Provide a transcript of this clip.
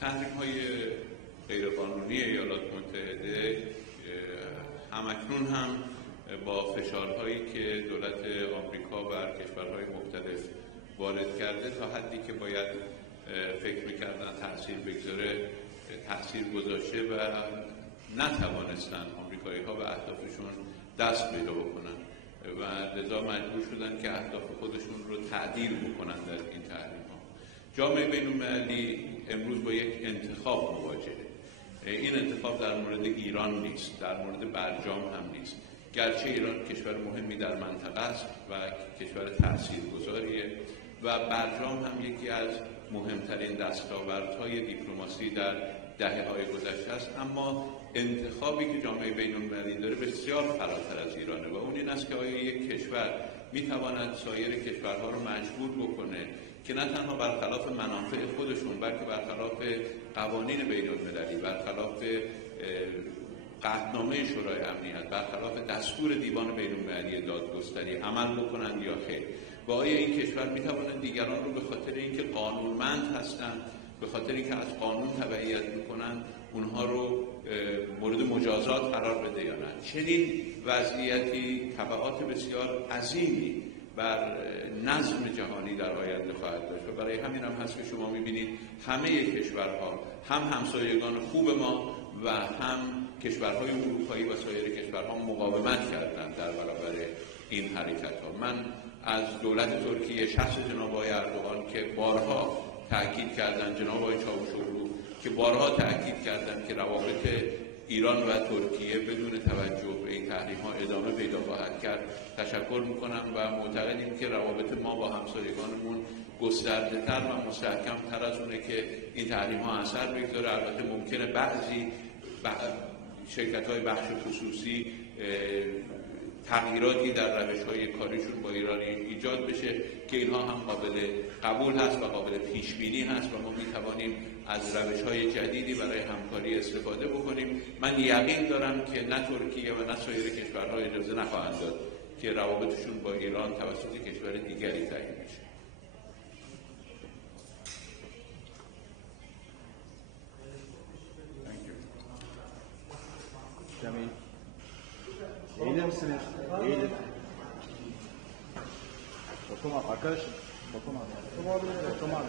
تحریم‌های غیرقانونی ایالات متحده همکنون هم با فشارهایی که دولت آمریکا بر کشورهای مختلف وارد کرده تا حدی که باید فکر می‌کردن تأثیر بگذاره تأثیر گذاشته و نتوانستن آمریکایی‌ها به اهدافشون دست پیدا بکنن و لذا مجبور شدن که اهداف خودشون رو تعدیل بکنن در این تحریم‌ها. جامعه بین‌المللی امروز با یک انتخاب مواجهه. این انتخاب در مورد ایران نیست، در مورد برجام هم نیست. گرچه ایران کشور مهمی در منطقه است و کشور تاثیرگذاریه و برجام هم یکی از مهمترین دستاوردهای دیپلماسی در دهه‌های گذشته است، اما انتخابی که جامعه بین‌المللی داره بسیار فراتر از ایرانه و اون این است که آیا یک کشور میتواند سایر کشورها رو مجبور بکنه که نه تنها برخلاف منافع خودشون بلکه برخلاف قوانین بین‌المللی، برخلاف قطعنامه شورای امنیت، برخلاف دستور دیوان بین‌المللی دادگستری عمل بکنند یا خیر؟ و آیا این کشور میتواند دیگران رو به خاطر اینکه قانونمند هستند، به خاطر اینکه از قانون تبعیت میکنند، اونها رو مورد مجازات قرار بده یا نه؟ چنین وضعیتی تبعات بسیار عظیمی بر نظم جهانی در آینده خواهد داشت و برای همین هم هست که شما میبینید همه کشورها، هم همسایگان خوب ما و هم کشورهای اروپایی و سایر کشورها مقاومت کردند در برابر این حرکت‌ها. من از دولت ترکیه شخص جناب آقای اردوغان که بارها تأکید کردند، جناب آقای چاوشوغلو که بارها تأکید کردند که روابط ایران و ترکیه بدون توجه به این تحریم‌ها ادامه پیدا خواهد کرد، تشکر می‌کنم و معتقدیم که روابط ما با همسایگانمون گسترده‌تر و مستحکم‌تر از اونه که این تحریم‌ها اثر بگذاره. البته ممکنه بعضی شرکت‌های بخش خصوصی تغییراتی در روش‌های کاریشون با ایران ایجاد بشه که اینها هم قابل قبول هست و قابل پیش بینی هست و ما می‌توانیم از روش‌های جدیدی برای همکاری استفاده بکنیم. من یقین دارم که نه ترکیه و نه سایر کشورها اجازه نخواهند داد که روابطشون با ایران توسط کشور دیگری تعیین بشه. Eğilir misiniz? Eğilir. Okumam arkadaşım. Okumam. Okumam.